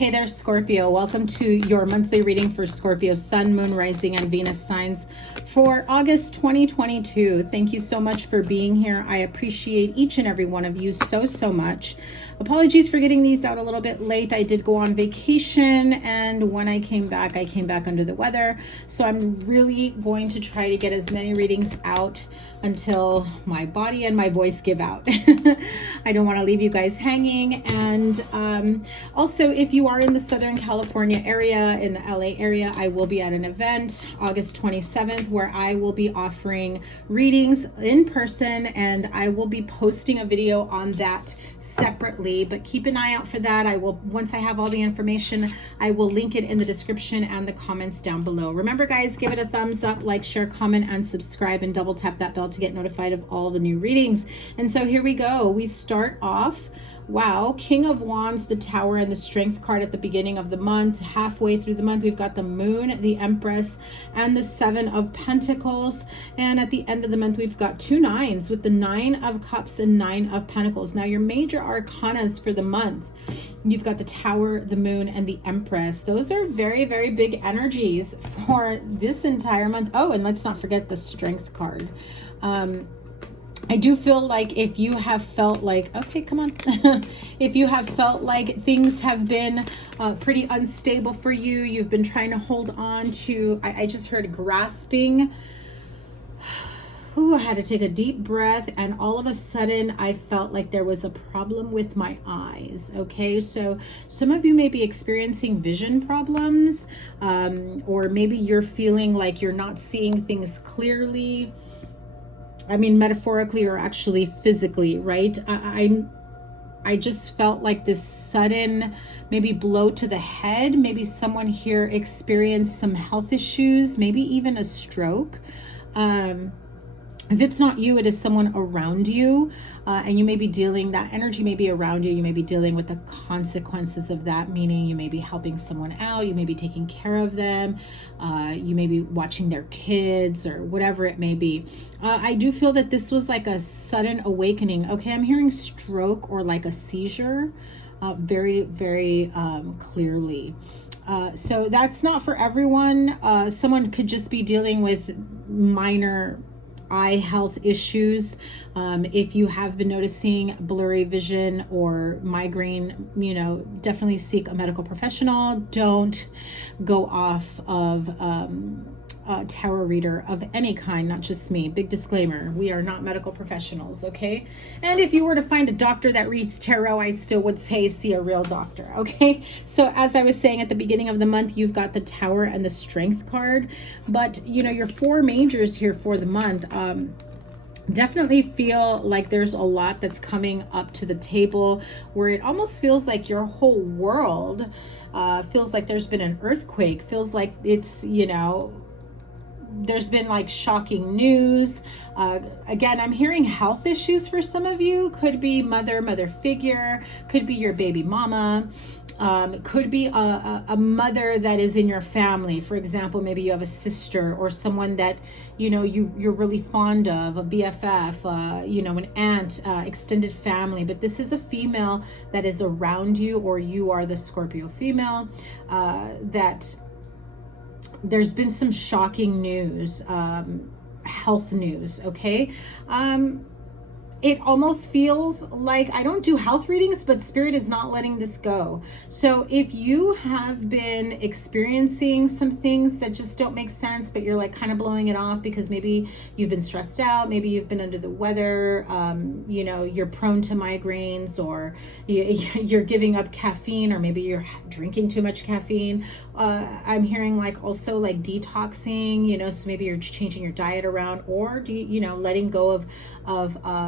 Hey there, Scorpio. Welcome to your monthly reading for Scorpio Sun, Moon, Rising, and Venus signs for August 2022. Thank you so much for being here. I appreciate each and every one of you so much. Apologies for getting these out a little bit late. I did go on vacation, and when I came back under the weather. So I'm really going to try to get as many readings out until my body and my voice give out. I don't want to leave you guys hanging. And also, if you are in the Southern California area, in the LA area, I will be at an event August 27th where I will be offering readings in person, and I will be posting a video on that separately, but keep an eye out for that. I will, once I have all the information, I will link it in the description and the comments down below. Remember guys, give it a thumbs up, like, share, comment, and subscribe, and double tap that bell to get notified of all the new readings. And so here we go. We start off, wow, King of Wands, the Tower, and the Strength card at the beginning of the month. Halfway through the month, we've got the Moon, the Empress, and the Seven of Pentacles. And at the end of the month, we've got two nines with the Nine of Cups and Nine of Pentacles. Now, your major arcanas for the month, you've got the Tower, the Moon, and the Empress. Those are very big energies for this entire month. Oh, and let's not forget the Strength card. I do feel like if you have felt like, okay, come on. If you have felt like things have been pretty unstable for you, you've been trying to hold on to, I just heard grasping. Ooh, I had to take a deep breath, and all of a sudden I felt like there was a problem with my eyes. Okay, so some of you may be experiencing vision problems, or maybe you're feeling like you're not seeing things clearly. I mean, metaphorically or actually physically, right? I just felt like this sudden maybe blow to the head. Maybe someone here experienced some health issues, maybe even a stroke. If it's not you, it is someone around you, and you may be dealing, that energy may be around you. You may be dealing with the consequences of that, meaning you may be helping someone out, you may be taking care of them, you may be watching their kids or whatever it may be. I do feel that this was like a sudden awakening. Okay, I'm hearing stroke or like a seizure very clearly. So that's not for everyone. Someone could just be dealing with minor eye health issues. If you have been noticing blurry vision or migraine, you know, definitely seek a medical professional. Don't go off of a tarot reader of any kind, not just me. Big disclaimer, we are not medical professionals, okay? And if you were to find a doctor that reads tarot, I still would say see a real doctor, okay? So as I was saying at the beginning of the month, you've got the Tower and the Strength card, but you know, your four majors here for the month, definitely feel like there's a lot that's coming up to the table where it almost feels like your whole world feels like there's been an earthquake, feels like it's, you know, there's been like shocking news. Again, I'm hearing health issues for some of you. Could be mother figure, could be your baby mama, could be a mother that is in your family. For example, maybe you have a sister or someone that, you know, you're really fond of, a BFF, you know, an aunt, extended family. But this is a female that is around you, or you are the Scorpio female, that there's been some shocking news, health news, okay? It almost feels like, I don't do health readings, but Spirit is not letting this go. So if you have been experiencing some things that just don't make sense, but you're like kind of blowing it off because maybe you've been stressed out, maybe you've been under the weather, you know, you're prone to migraines, or you're giving up caffeine, or maybe you're drinking too much caffeine. I'm hearing like also like detoxing, you know, so maybe you're changing your diet around, or you know, letting go of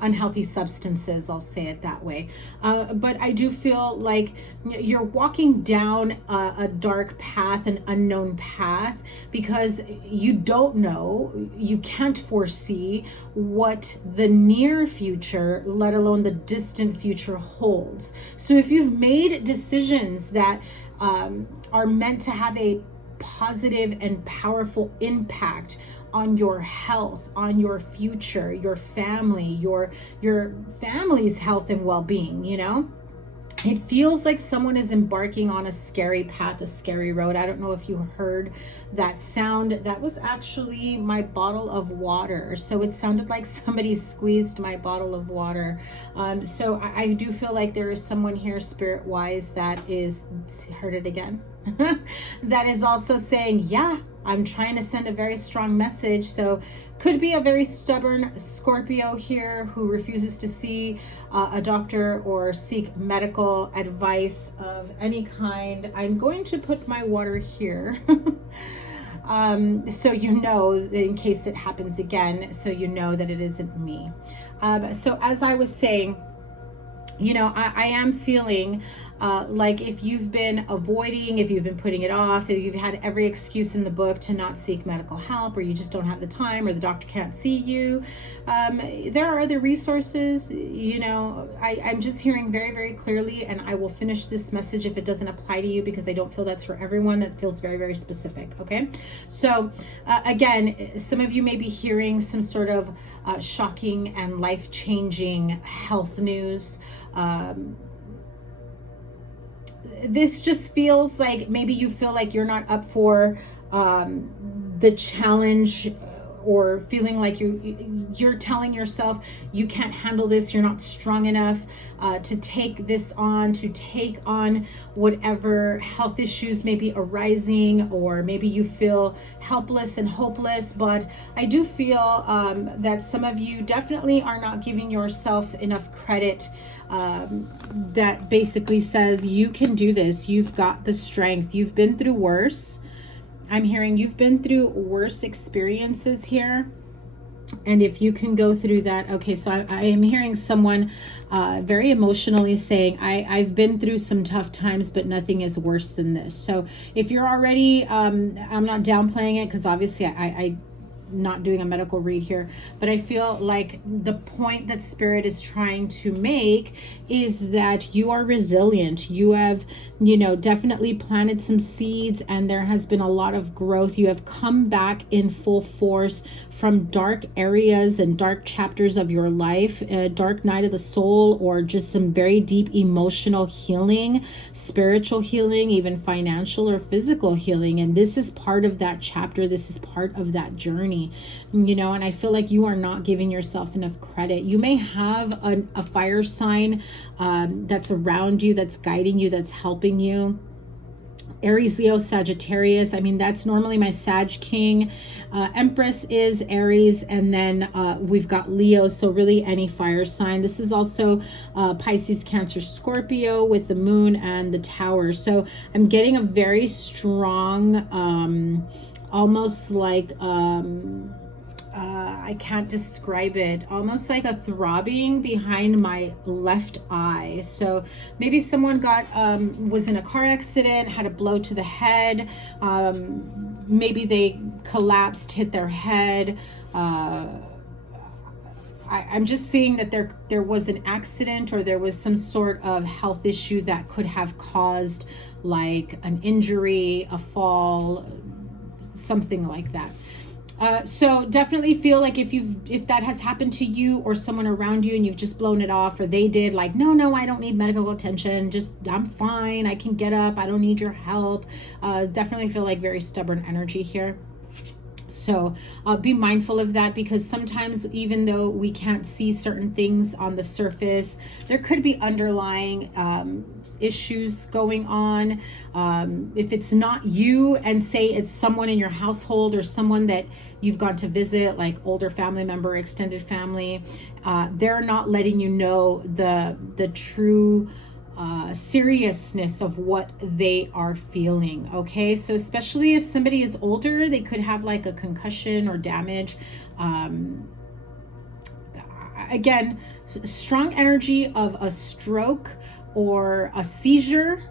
unhealthy substances, I'll say it that way. But I do feel like you're walking down a dark path, an unknown path, because you don't know, you can't foresee what the near future, let alone the distant future, holds. So if you've made decisions that are meant to have a positive and powerful impact on your health, on your future, your family, your family's health and well-being, you know, It feels like someone is embarking on a scary path, a scary road. I don't know if you heard that sound. That was actually my bottle of water. So it sounded like somebody squeezed my bottle of water. So I do feel like there is someone here spirit-wise that is, heard it again, that is also saying, yeah, I'm trying to send a very strong message. So could be a very stubborn Scorpio here who refuses to see a doctor or seek medical advice of any kind. I'm going to put my water here. So you know, in case it happens again, so you know that it isn't me. So as I was saying, you know, I am feeling like if you've been avoiding, if you've been putting it off, if you've had every excuse in the book to not seek medical help, or you just don't have the time, or the doctor can't see you, there are other resources. You know, I'm just hearing very, very clearly, and I will finish this message if it doesn't apply to you, because I don't feel that's for everyone. That feels very, very specific. Okay. So again, some of you may be hearing some sort of shocking and life-changing health news. This just feels like maybe you feel like you're not up for the challenge, or feeling like you're telling yourself you can't handle this, you're not strong enough to take this on, to take on whatever health issues may be arising, or maybe you feel helpless and hopeless. But I do feel that some of you definitely are not giving yourself enough credit. That basically says you can do this, you've got the strength, you've been through worse. I'm hearing you've been through worse experiences here. And if you can go through that, okay, so I am hearing someone very emotionally saying, I've been through some tough times, but nothing is worse than this. So if you're already, I'm not downplaying it, because obviously I not doing a medical read here, but I feel like the point that Spirit is trying to make is that you are resilient. You have, you know, definitely planted some seeds, and there has been a lot of growth. You have come back in full force from dark areas and dark chapters of your life, a dark night of the soul, or just some very deep emotional healing, spiritual healing, even financial or physical healing. And this is part of that chapter. This is part of that journey, you know, and I feel like you are not giving yourself enough credit. You may have a fire sign that's around you, that's guiding you, that's helping you. Aries, Leo, Sagittarius. I mean, that's normally my Sag King. Empress is Aries, and then we've got Leo, so really any fire sign. This is also Pisces, Cancer, Scorpio with the moon and the tower. So I'm getting a very strong, almost like, I can't describe it, almost like a throbbing behind my left eye. So maybe someone got was in a car accident, had a blow to the head, maybe they collapsed, hit their head. I'm just seeing that there was an accident, or there was some sort of health issue that could have caused like an injury, a fall, something like that. So definitely feel like if that has happened to you or someone around you, and you've just blown it off, or they did, like, no, I don't need medical attention, just I'm fine, I can get up, I don't need your help. Definitely feel like very stubborn energy here. So be mindful of that, because sometimes even though we can't see certain things on the surface, there could be underlying issues going on. If it's not you, and say it's someone in your household or someone that you've gone to visit, like older family member, extended family, they're not letting you know the true seriousness of what they are feeling. Okay, so especially if somebody is older, they could have like a concussion or damage. Again, strong energy of a stroke or a seizure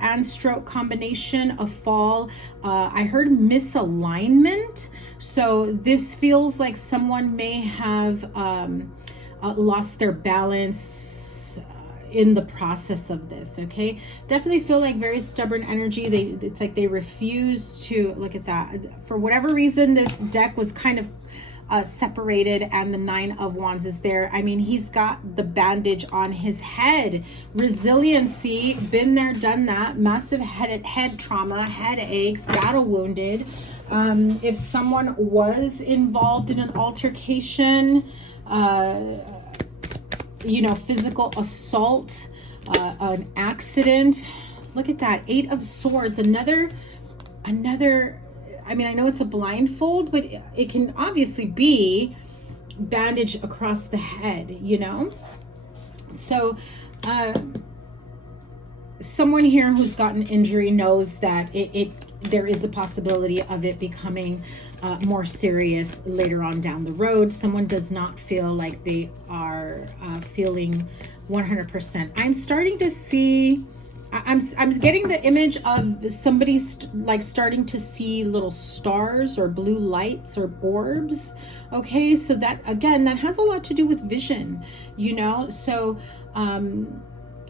and stroke combination, a fall. I heard misalignment. So this feels like someone may have lost their balance in the process of this. Okay, definitely feel like very stubborn energy. It's like they refuse to look at that. For whatever reason, this deck was kind of separated, and the 9 of Wands is there. I mean, he's got the bandage on his head. Resiliency, been there, done that. Massive head trauma, headaches, battle wounded. If someone was involved in an altercation, you know, physical assault, an accident. Look at that, 8 of Swords, another, I mean, I know it's a blindfold, but it can obviously be bandage across the head, you know? So, someone here who's gotten injury knows that there is a possibility of it becoming more serious later on down the road. Someone does not feel like they are feeling 100%. I'm starting to see, I'm getting the image of somebody like starting to see little stars or blue lights or orbs. Okay, so that, again, that has a lot to do with vision, you know? So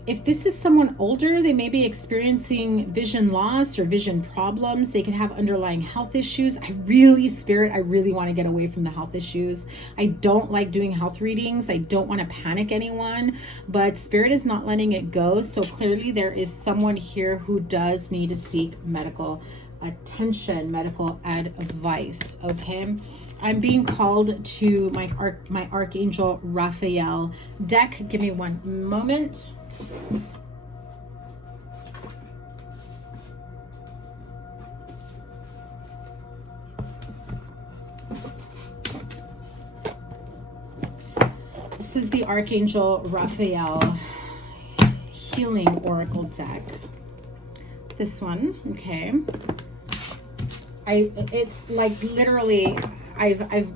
if this is someone older, they may be experiencing vision loss or vision problems. They can have underlying health issues. Spirit, I really want to get away from the health issues. I don't like doing health readings. I don't want to panic anyone, but Spirit is not letting it go. So clearly there is someone here who does need to seek medical attention, medical advice. Okay, I'm being called to my Archangel Raphael deck. Give me one moment. This is the Archangel Raphael Healing Oracle deck. This one, okay. It's like literally I've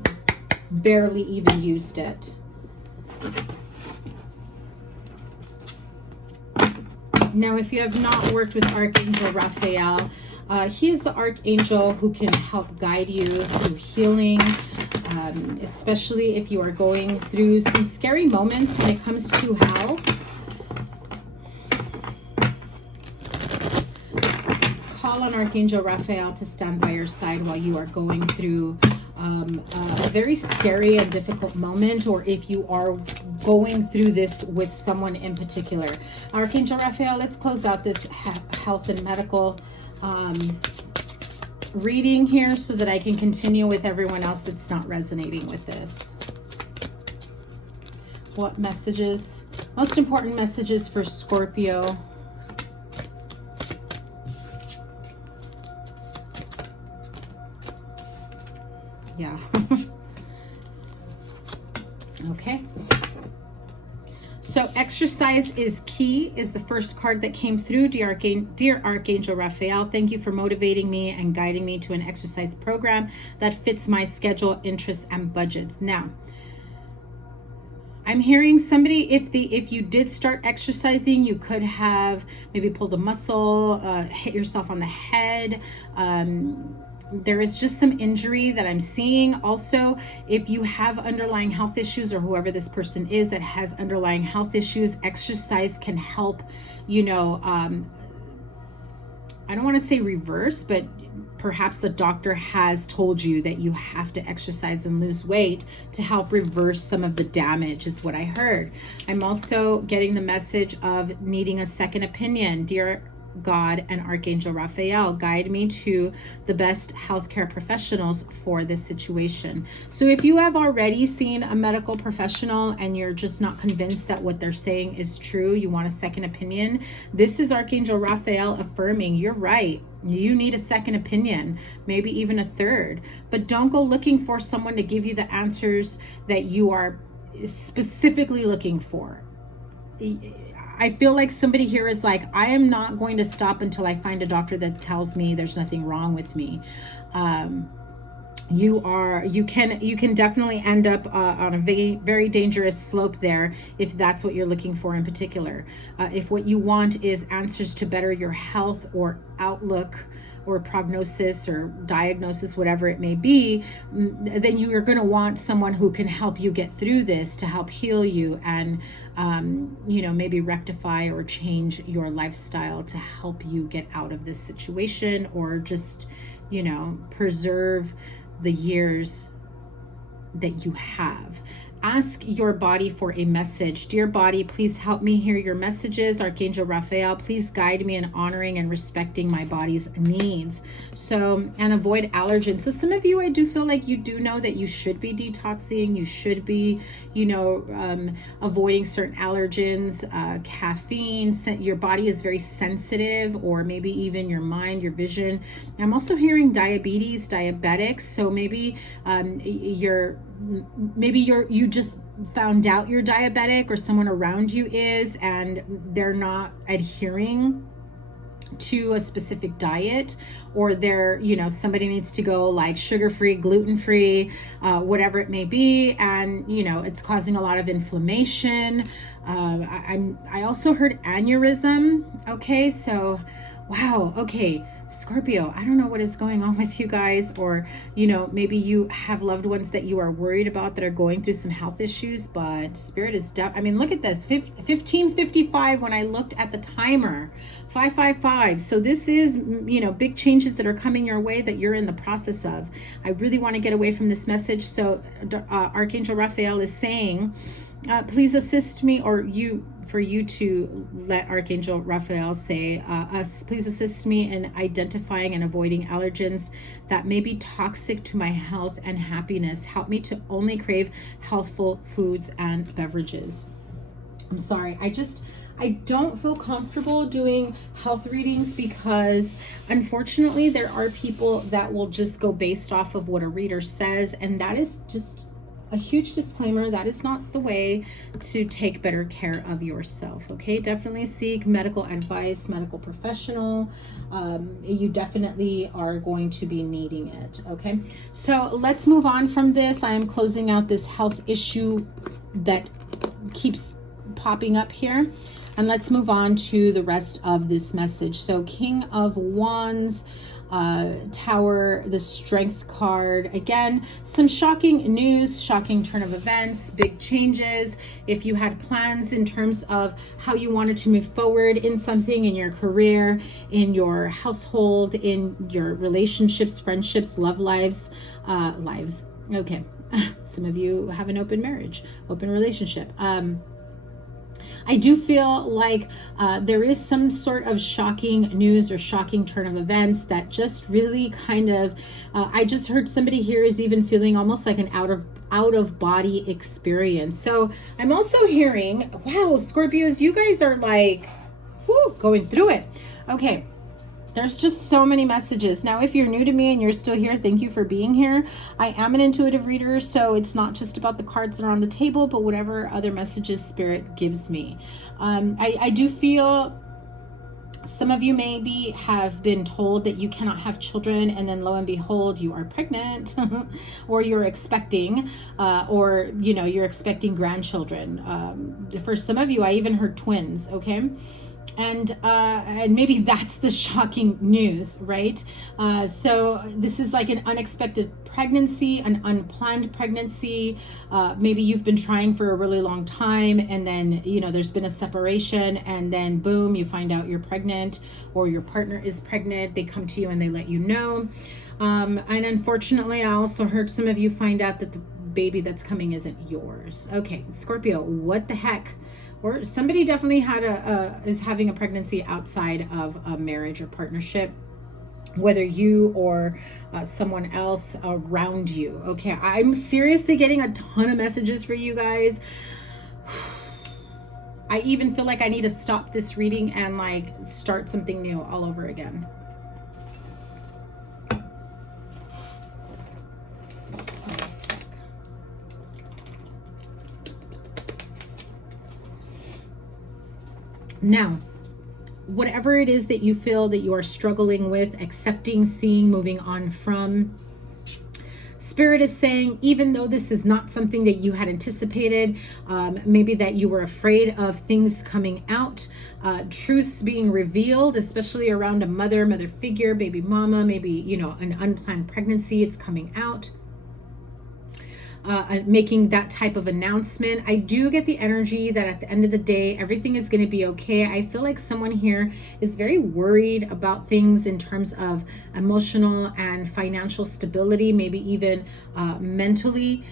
barely even used it. Now, if you have not worked with Archangel Raphael, he is the Archangel who can help guide you through healing, especially if you are going through some scary moments when it comes to health. Call on Archangel Raphael to stand by your side while you are going through a very scary and difficult moment, or if you are going through this with someone in particular. Archangel Raphael, let's close out this health and medical reading here so that I can continue with everyone else that's not resonating with this. What messages? Most important messages for Scorpio. Yeah. Okay. So exercise is key is the first card that came through. Dear Archangel Raphael, thank you for motivating me and guiding me to an exercise program that fits my schedule, interests, and budgets. Now, I'm hearing somebody, if you did start exercising, you could have maybe pulled a muscle, hit yourself on the head. There is just some injury that I'm seeing. Also, if you have underlying health issues, or whoever this person is that has underlying health issues, exercise can help, you know, I don't want to say reverse, but perhaps the doctor has told you that you have to exercise and lose weight to help reverse some of the damage, is what I heard. I'm also getting the message of needing a second opinion. Dear God and Archangel Raphael, guide me to the best healthcare professionals for this situation. So if you have already seen a medical professional and you're just not convinced that what they're saying is true, you want a second opinion, this is Archangel Raphael affirming, you're right. You need a second opinion, maybe even a third, but don't go looking for someone to give you the answers that you are specifically looking for. I feel like somebody here is like, I am not going to stop until I find a doctor that tells me there's nothing wrong with me. You can definitely end up on a very dangerous slope there if that's what you're looking for in particular. If what you want is answers to better your health or outlook or prognosis or diagnosis, whatever it may be, then you are going to want someone who can help you get through this, to help heal you and, you know, maybe rectify or change your lifestyle to help you get out of this situation, or just, you know, preserve the years that you have. Ask your body for a message. Dear body, please help me hear your messages. Archangel Raphael, please guide me in honoring and respecting my body's needs. So, and avoid allergens. So some of you, I do feel like you do know that you should be detoxing. You should be, you know, avoiding certain allergens, caffeine. Your body is very sensitive, or maybe even your mind, your vision. I'm also hearing diabetes, diabetics. So maybe you just found out you're diabetic, or someone around you is, and they're not adhering to a specific diet, or they're, you know, somebody needs to go like sugar-free, gluten-free, whatever it may be, and you know, it's causing a lot of inflammation. I also heard aneurysm. Okay, so wow, okay, Scorpio, I don't know what is going on with you guys, or, you know, maybe you have loved ones that you are worried about that are going through some health issues, but Spirit is I mean, look at this, 15:55 when I looked at the timer, 555. So this is, you know, big changes that are coming your way that you're in the process of. I really want to get away from this message. So Archangel Raphael is saying, please assist me, or for you to let Archangel Raphael say, please assist me in identifying and avoiding allergens that may be toxic to my health and happiness. Help me to only crave healthful foods and beverages. I'm sorry, I don't feel comfortable doing health readings because unfortunately there are people that will just go based off of what a reader says, and that is just a huge disclaimer. That is not the way to take better care of yourself. Okay, definitely seek medical advice, medical professional. You definitely are going to be needing it. Okay, so let's move on from this. I am closing out this health issue that keeps popping up here, and let's move on to the rest of this message. So King of Wands, Tower, the Strength card. Again, some shocking news, shocking turn of events, big changes. If you had plans in terms of how you wanted to move forward in something, in your career, in your household, in your relationships, friendships, love lives, okay. Some of you have an open marriage, open relationship. I do feel like there is some sort of shocking news or shocking turn of events that just really kind of, I just heard somebody here is even feeling almost like an out of body experience. So I'm also hearing, wow, Scorpios, you guys are like, whoo, going through it. Okay. There's just so many messages. Now, if you're new to me and you're still here, thank you for being here. I am an intuitive reader, so it's not just about the cards that are on the table, but whatever other messages Spirit gives me. I do feel some of you maybe have been told that you cannot have children, and then lo and behold, you are pregnant or you're expecting, or, you know, you're expecting grandchildren. For some of you, I even heard twins, okay? And maybe that's the shocking news, right? So this is like an unexpected pregnancy, an unplanned pregnancy. Maybe you've been trying for a really long time, and then, you know, there's been a separation, and then boom, you find out you're pregnant, or your partner is pregnant. They come to you and they let you know. And unfortunately, I also heard some of you find out that the baby that's coming isn't yours. Okay, Scorpio, what the heck? Or somebody definitely is having a pregnancy outside of a marriage or partnership, whether you or someone else around you. Okay, I'm seriously getting a ton of messages for you guys. I even feel like I need to stop this reading and like start something new all over again. Now, whatever it is that you feel that you are struggling with, accepting, seeing, moving on from, Spirit is saying, even though this is not something that you had anticipated, maybe that you were afraid of things coming out, truths being revealed, especially around a mother figure, baby mama, maybe, you know, an unplanned pregnancy, it's coming out. Making that type of announcement. I do get the energy that at the end of the day, everything is going to be okay. I feel like someone here is very worried about things in terms of emotional and financial stability, maybe even mentally.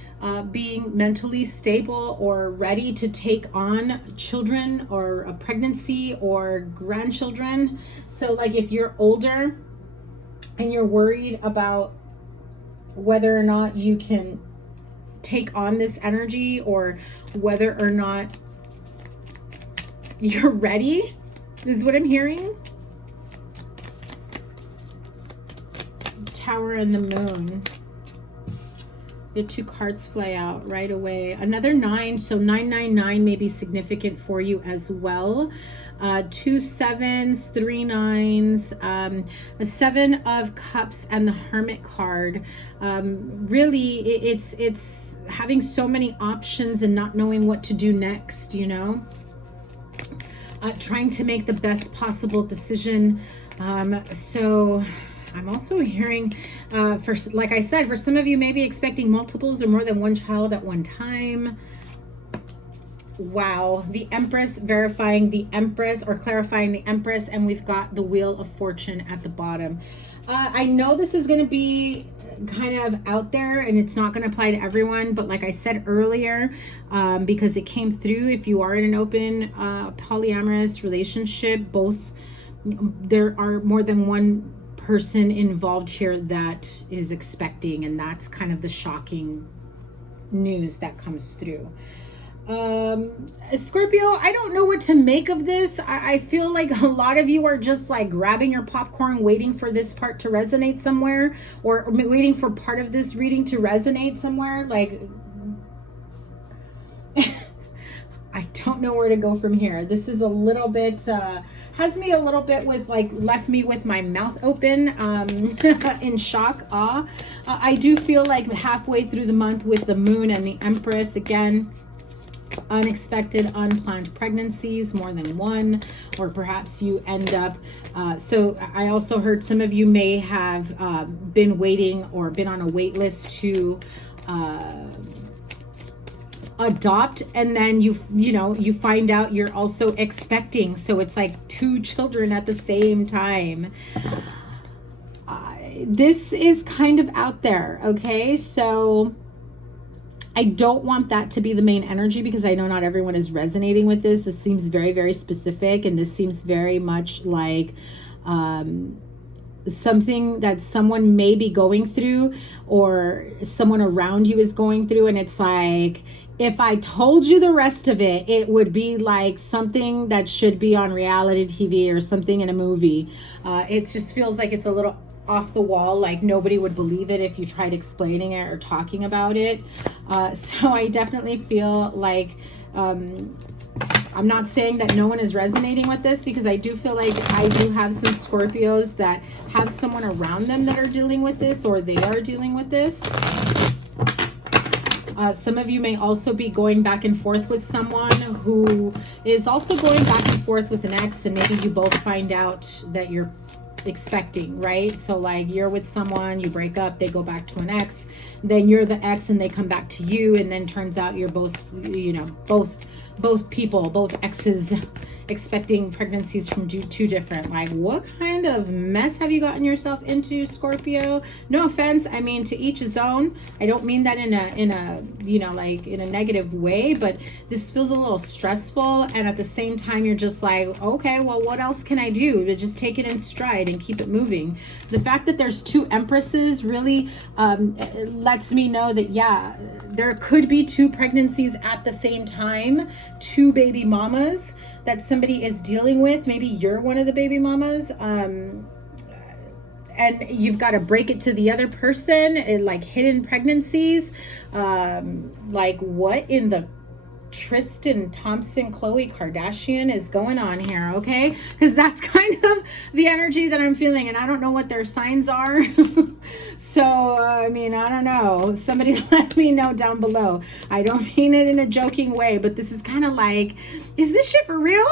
being mentally stable or ready to take on children or a pregnancy or grandchildren. So like if you're older and you're worried about whether or not you can take on this energy or whether or not you're ready, this is what I'm hearing. Tower and the Moon. The 2 cards fly out right away. Another 9, so 999 may be significant for you as well. 2 sevens, 3 nines, a 7 of Cups, and the Hermit card. Really, it's having so many options and not knowing what to do next, you know. Trying to make the best possible decision. So I'm also hearing, like I said, for some of you, maybe expecting multiples or more than one child at one time. Wow. The Empress, verifying the Empress or clarifying the Empress. And we've got the Wheel of Fortune at the bottom. I know this is going to be kind of out there and it's not going to apply to everyone. But like I said earlier, because it came through, if you are in an open polyamorous relationship, there are more than one person involved here that is expecting, and that's kind of the shocking news that comes through. Scorpio, I don't know what to make of this. I feel like a lot of you are just like grabbing your popcorn, waiting for this part to resonate somewhere, or waiting for part of this reading to resonate somewhere. Like, I don't know where to go from here. This is a little bit, has me a little bit with like, left me with my mouth open, in shock, awe. I do feel like halfway through the month with the Moon and the Empress, again, unexpected, unplanned pregnancies, more than one, or perhaps you end up, so I also heard some of you may have been waiting or been on a wait list to adopt, and then you find out you're also expecting, so it's like 2 children at the same time. This is kind of out there, okay? So I don't want that to be the main energy, because I know not everyone is resonating with this. This seems very, very specific, and this seems very much like something that someone may be going through, or someone around you is going through, and it's like, if I told you the rest of it, it would be like something that should be on reality TV or something in a movie. It just feels like it's a little off the wall, like nobody would believe it if you tried explaining it or talking about it. So I definitely feel like, I'm not saying that no one is resonating with this, because I do feel like I do have some Scorpios that have someone around them that are dealing with this, or they are dealing with this. Some of you may also be going back and forth with someone who is also going back and forth with an ex, and maybe you both find out that you're expecting, right? So like you're with someone, you break up, they go back to an ex, then you're the ex and they come back to you, and then turns out you're both, both people, both exes, expecting pregnancies from 2 different, like, what kind of mess have you gotten yourself into, Scorpio? No offense, I mean, to each his own. I don't mean that in a like in a negative way, but this feels a little stressful, and at the same time you're just like, okay, well, what else can I do? But just take it in stride and keep it moving. The fact that there's 2 empresses really lets me know that, yeah, there could be 2 pregnancies at the same time, 2 baby mamas that somebody is dealing with. Maybe you're one of the baby mamas, and you've got to break it to the other person, and like hidden pregnancies. Like, what in the Tristan Thompson, Khloe Kardashian is going on here, okay? Because that's kind of the energy that I'm feeling, and I don't know what their signs are. So, I mean, I don't know. Somebody let me know down below. I don't mean it in a joking way, but this is kind of like, is this shit for real?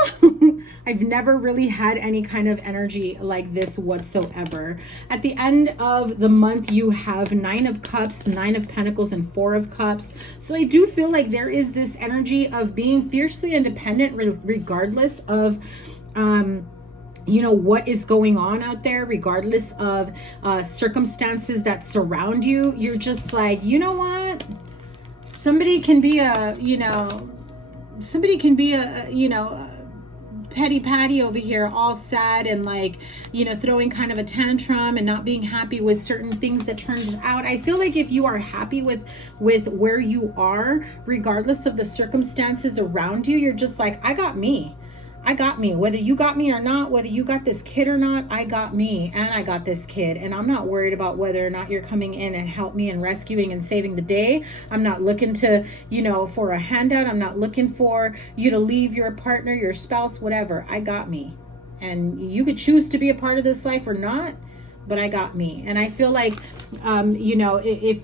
I've never really had any kind of energy like this whatsoever. At the end of the month, you have 9 of Cups, 9 of Pentacles, and 4 of Cups. So I do feel like there is this energy of being fiercely independent, regardless of what is going on out there, regardless of circumstances that surround you. You're just like, you know what, somebody can be a, you know, somebody can be a, you know, petty patty over here, all sad and like, you know, throwing kind of a tantrum and not being happy with certain things that turned out. I feel like if you are happy with where you are, regardless of the circumstances around you, you're just like, I got me. I got me. Whether you got me or not, whether you got this kid or not, I got me and I got this kid. And I'm not worried about whether or not you're coming in and help me and rescuing and saving the day. I'm not looking to, you know, for a handout. I'm not looking for you to leave your partner, your spouse, whatever. I got me. And you could choose to be a part of this life or not, but I got me. And I feel like, you know, if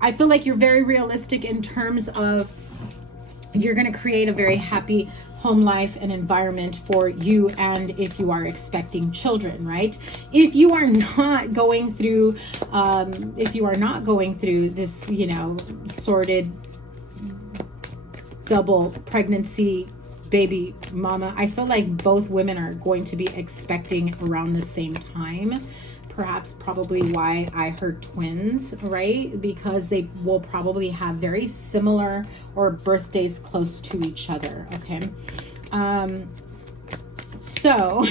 I feel like you're very realistic in terms of you're going to create a very happy home life and environment for you, and if you are expecting children, right? If you are not going through this, you know, sordid double pregnancy baby mama, I feel like both women are going to be expecting around the same time. Perhaps probably why I heard twins, right? Because they will probably have very similar or birthdays close to each other, okay? So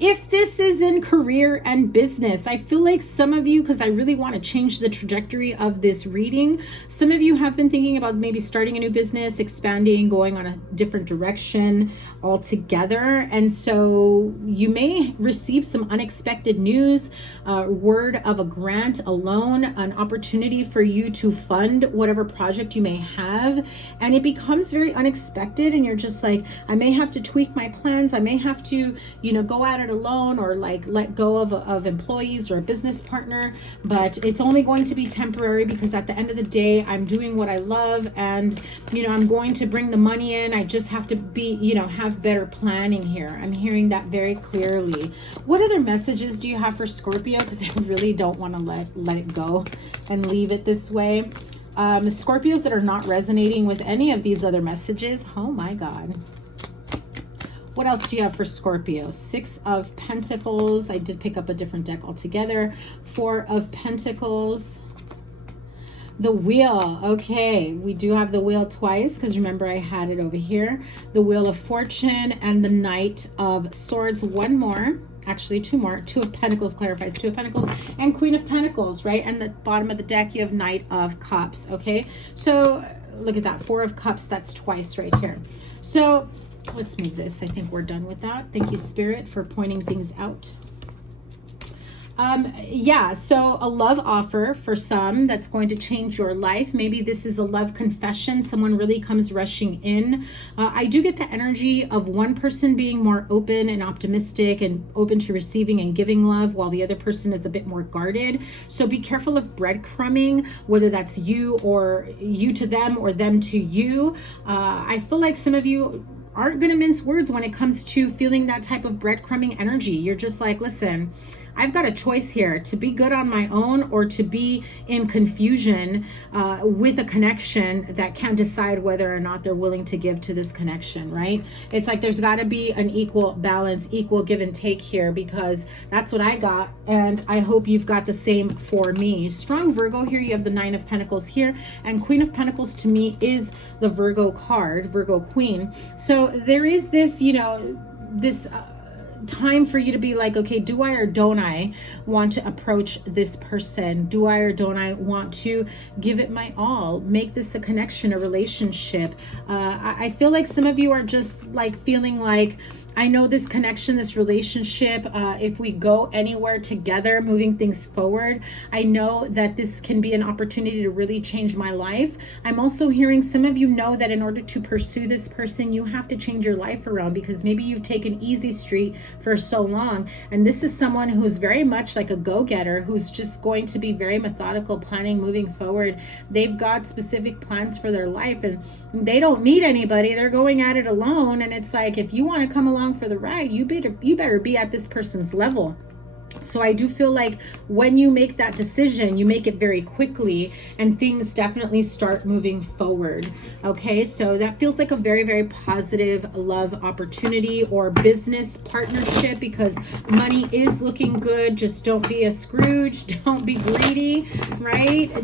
if this is in career and business, I feel like some of you, because I really want to change the trajectory of this reading, some of you have been thinking about maybe starting a new business, expanding, going on a different direction altogether. And so you may receive some unexpected news, word of a grant, a loan, an opportunity for you to fund whatever project you may have. And it becomes very unexpected. And you're just like, I may have to tweak my plans. I may have to, you know, go at it alone or like let go of employees or a business partner, but it's only going to be temporary because at the end of the day, I'm doing what I love and, you know, I'm going to bring the money in. I just have to be, you know, have better planning here. I'm hearing that very clearly. What other messages do you have for Scorpio? Because I really don't want to let it go and leave it this way. Scorpios that are not resonating with any of these other messages, oh my God. What else do you have for Scorpio? Six of Pentacles. I did pick up a different deck altogether. Four of Pentacles. The Wheel. Okay, we do have the Wheel twice because remember I had it over here. The Wheel of Fortune and the Knight of Swords. One more. Actually, two more. Two of Pentacles clarifies. Two of Pentacles and Queen of Pentacles, right? And the bottom of the deck, you have Knight of Cups. Okay, so look at that. Four of Cups. That's twice right here. So let's move this. I think we're done with that. Thank you, Spirit, for pointing things out. Yeah, so a love offer for some that's going to change your life. Maybe this is a love confession. Someone really comes rushing in. I do get the energy of one person being more open and optimistic and open to receiving and giving love, while the other person is a bit more guarded. So be careful of breadcrumbing, whether that's you or you to them or them to you. I feel like some of you aren't going to mince words when it comes to feeling that type of breadcrumbing energy. You're just like, listen, I've got a choice here to be good on my own or to be in confusion with a connection that can't decide whether or not they're willing to give to this connection, right? It's like there's got to be an equal balance, equal give and take here, because that's what I got. And I hope you've got the same for me. Strong Virgo here. You have the Nine of Pentacles here, and Queen of Pentacles to me is the Virgo card, Virgo Queen. So there is this, you know, this time for you to be like, okay, do I or don't I want to approach this person? Do I or don't I want to give it my all? Make this a connection, a relationship. I feel like some of you are just like feeling like, I know this connection, this relationship, if we go anywhere together, moving things forward, I know that this can be an opportunity to really change my life. I'm also hearing some of you know that in order to pursue this person, you have to change your life around, because maybe you've taken easy street for so long. And this is someone who's very much like a go-getter, who's just going to be very methodical, planning, moving forward. They've got specific plans for their life and they don't need anybody. They're going at it alone. And it's like, if you want to come along for the ride, you better be at this person's level. So I do feel like when you make that decision, you make it very quickly and things definitely start moving forward. Okay, so that feels like a very, very positive love opportunity or business partnership, because money is looking good. Just don't be a Scrooge. Don't be greedy, right?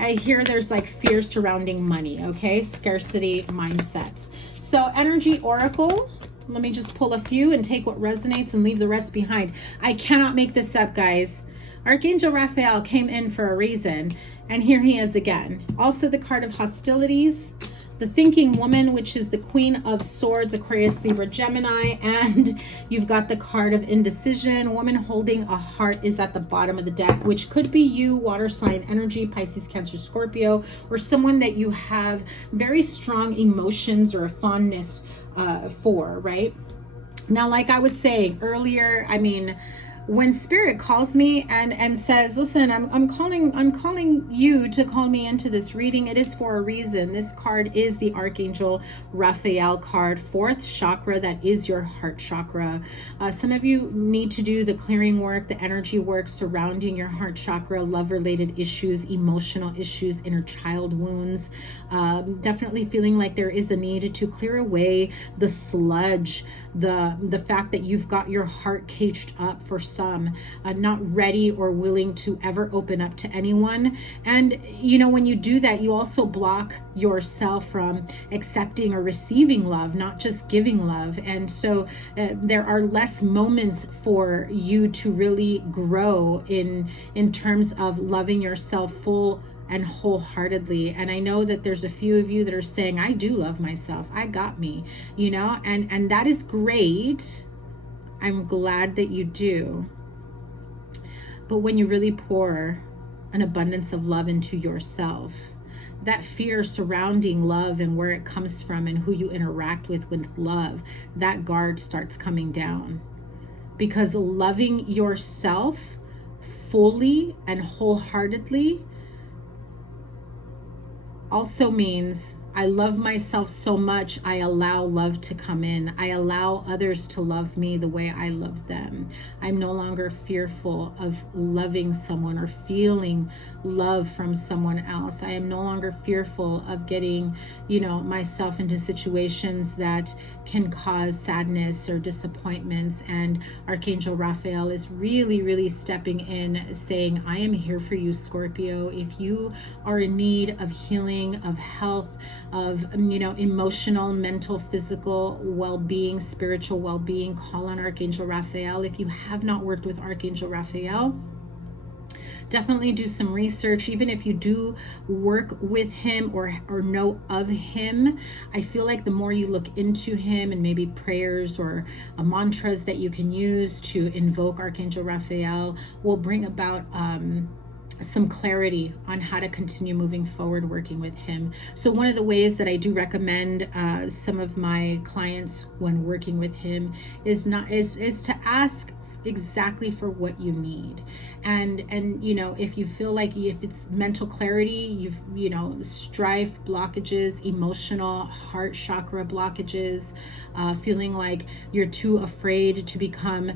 I hear there's like fear surrounding money, okay? Scarcity mindsets. So energy oracle, let me just pull a few and take what resonates and leave the rest behind. I cannot make this up, guys. Archangel Raphael came in for a reason, and here he is again. Also the card of hostilities, the thinking woman, which is the Queen of Swords, Aquarius, Libra, Gemini, and you've got the card of indecision. Woman holding a heart is at the bottom of the deck, which could be you, water sign energy, Pisces, Cancer, Scorpio, or someone that you have very strong emotions or a fondness for, right? Now, like I was saying earlier, I mean, when spirit calls me and says, listen, I'm calling you to call me into this reading, it is for a reason. This card is the Archangel Raphael card, 4th chakra. That is your heart chakra. Some of you need to do the clearing work, the energy work surrounding your heart chakra, love related issues, emotional issues, inner child wounds. Definitely feeling like there is a need to clear away the sludge, the fact that you've got your heart caged up for some, not ready or willing to ever open up to anyone. And you know, when you do that, you also block yourself from accepting or receiving love, not just giving love. And so there are less moments for you to really grow in terms of loving yourself full and wholeheartedly. And I know that there's a few of you that are saying, I do love myself, I got me, you know, and that is great. I'm glad that you do. But when you really pour an abundance of love into yourself, that fear surrounding love and where it comes from and who you interact with love, that guard starts coming down. Because loving yourself fully and wholeheartedly also means I love myself so much, I allow love to come in. I allow others to love me the way I love them. I'm no longer fearful of loving someone or feeling love from someone else. I am no longer fearful of getting, you know, myself into situations that can cause sadness or disappointments. And Archangel Raphael is really, really stepping in, saying, I am here for you, Scorpio. If you are in need of healing, of health, of, you know, emotional, mental, physical well-being, spiritual well-being, call on Archangel Raphael. If you have not worked with Archangel Raphael, definitely do some research. Even if you do work with him or know of him, I feel like the more you look into him, and maybe prayers or mantras that you can use to invoke Archangel Raphael will bring about some clarity on how to continue moving forward working with him. So one of the ways that I do recommend some of my clients when working with him is to ask exactly for what you need. And you know, if you feel like, if it's mental clarity, you know, strife, blockages, emotional heart chakra blockages, feeling like you're too afraid to become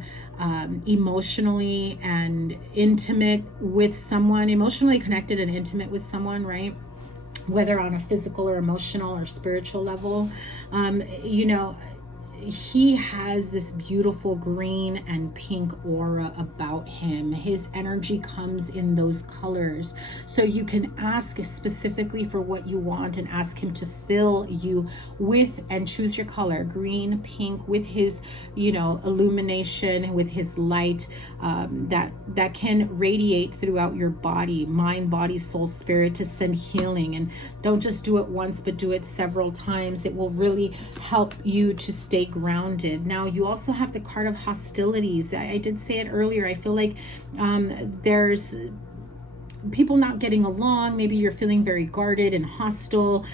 emotionally and intimate with someone, emotionally connected and intimate with someone, right? Whether on a physical or emotional or spiritual level, you know, he has this beautiful green and pink aura about him. His energy comes in those colors. So you can ask specifically for what you want and ask him to fill you with, and choose your color, green, pink, with his, you know, illumination, with his light, that can radiate throughout your body, mind, body, soul, spirit, to send healing. And don't just do it once, but do it several times. It will really help you to stay grounded. Now, you also have the card of hostilities. I did say it earlier. I feel like there's people not getting along. Maybe you're feeling very guarded and hostile,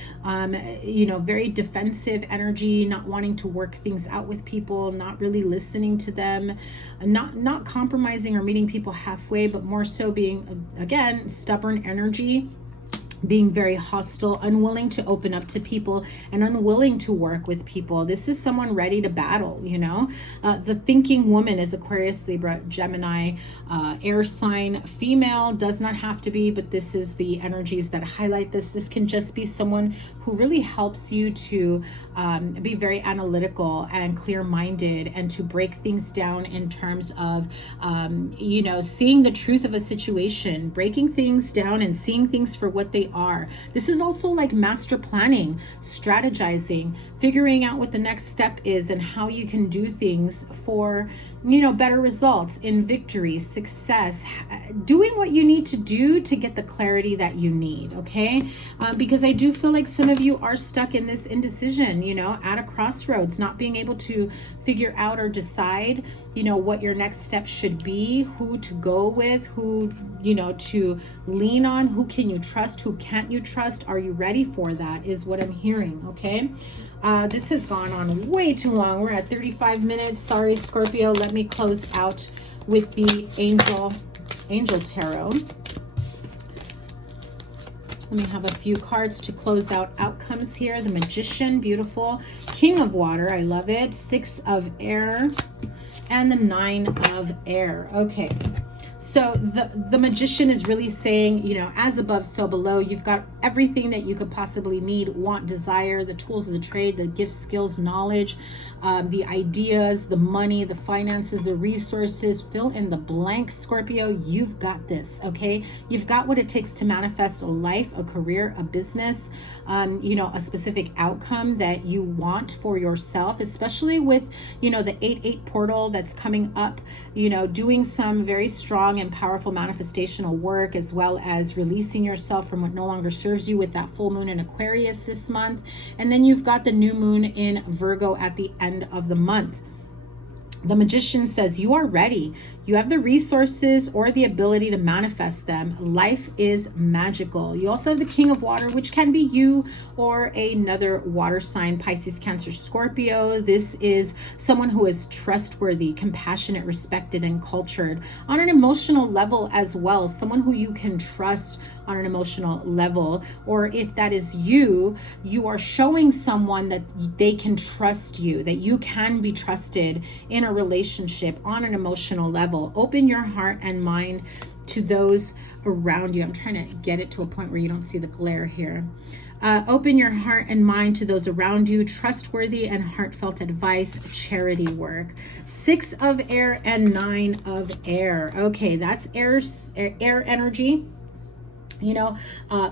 you know, very defensive energy, not wanting to work things out with people, not really listening to them, not compromising or meeting people halfway, but more so being, again, stubborn energy. being very hostile, unwilling to open up to people, and unwilling to work with people. This is someone ready to battle, you know. The thinking woman is Aquarius, Libra, Gemini, air sign, female, does not have to be, but this is the energies that highlight this. This can just be someone who really helps you to be very analytical and clear-minded, and to break things down in terms of, you know, seeing the truth of a situation, breaking things down and seeing things for what they are. This is also like master planning, strategizing, figuring out what the next step is and how you can do things for, you know, better results in victory, success, doing what you need to do to get the clarity that you need. Okay. Because I do feel like some of you are stuck in this indecision, you know, at a crossroads, not being able to figure out or decide, you know, what your next step should be, who to go with, who, you know, to lean on, who can you trust, who can't you trust. Are you ready for that is what I'm hearing. Okay. This has gone on way too long. We're at 35 minutes. Sorry, Scorpio. Let me close out with the Angel Tarot. Let me have a few cards to close out outcomes here. The Magician, beautiful. King of Water, I love it. 6 of Air and the 9 of Air. Okay. So the Magician is really saying, you know, as above, so below. You've got everything that you could possibly need, want, desire, the tools of the trade, the gifts, skills, knowledge, the ideas, the money, the finances, the resources. Fill in the blank, Scorpio. You've got this, okay? You've got what it takes to manifest a life, a career, a business, you know, a specific outcome that you want for yourself, especially with, you know, the 8-8 portal that's coming up, you know, doing some very strong and powerful manifestational work, as well as releasing yourself from what no longer serves you with that full moon in Aquarius this month. And then you've got the new moon in Virgo at the end of the month. The Magician says you are ready. You have the resources or the ability to manifest them. Life is magical. You also have the King of Water, which can be you or another water sign, Pisces, Cancer, Scorpio. This is someone who is trustworthy, compassionate, respected, and cultured on an emotional level as well. Someone who you can trust on an emotional level. Or if that is you, you are showing someone that they can trust you, that you can be trusted in a relationship on an emotional level. Open your heart and mind to those around you. I'm trying to get it to a point where you don't see the glare here. Open your heart and mind to those around you. Trustworthy and heartfelt advice, charity work. 6 of Air and 9 of Air. Okay, that's air energy. You know,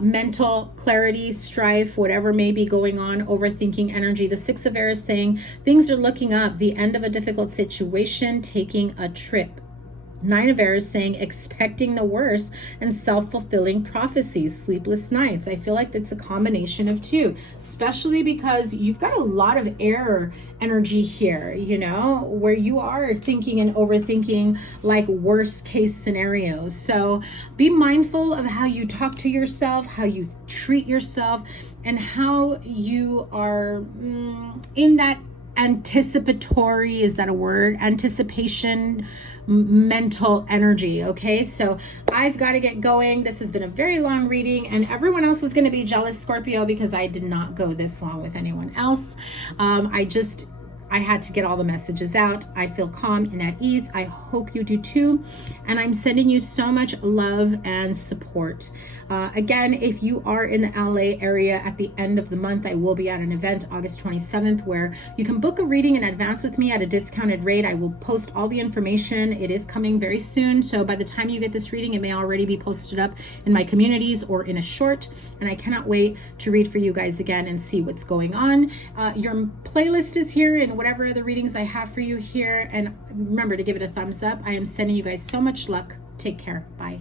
mental clarity, strife, whatever may be going on, overthinking energy. The 6 of Air is saying things are looking up, the end of a difficult situation, taking a trip. 9 of Air is saying expecting the worst and self-fulfilling prophecies, sleepless nights. I feel like it's a combination of two, especially because you've got a lot of air energy here, you know, where you are thinking and overthinking like worst case scenarios. So be mindful of how you talk to yourself, how you treat yourself, and how you are in that anticipatory, is that a word? Anticipation mental energy. Okay, so I've got to get going. This has been a very long reading, and everyone else is going to be jealous, Scorpio, because I did not go this long with anyone else. I had to get all the messages out. I feel calm and at ease. I hope you do too. And I'm sending you so much love and support. Again, if you are in the LA area at the end of the month, I will be at an event August 27th where you can book a reading in advance with me at a discounted rate. I will post all the information. It is coming very soon. So by the time you get this reading, it may already be posted up in my communities or in a short. And I cannot wait to read for you guys again and see what's going on. Your playlist is here and whatever other readings I have for you here. And remember to give it a thumbs up. I am sending you guys so much luck. Take care. Bye.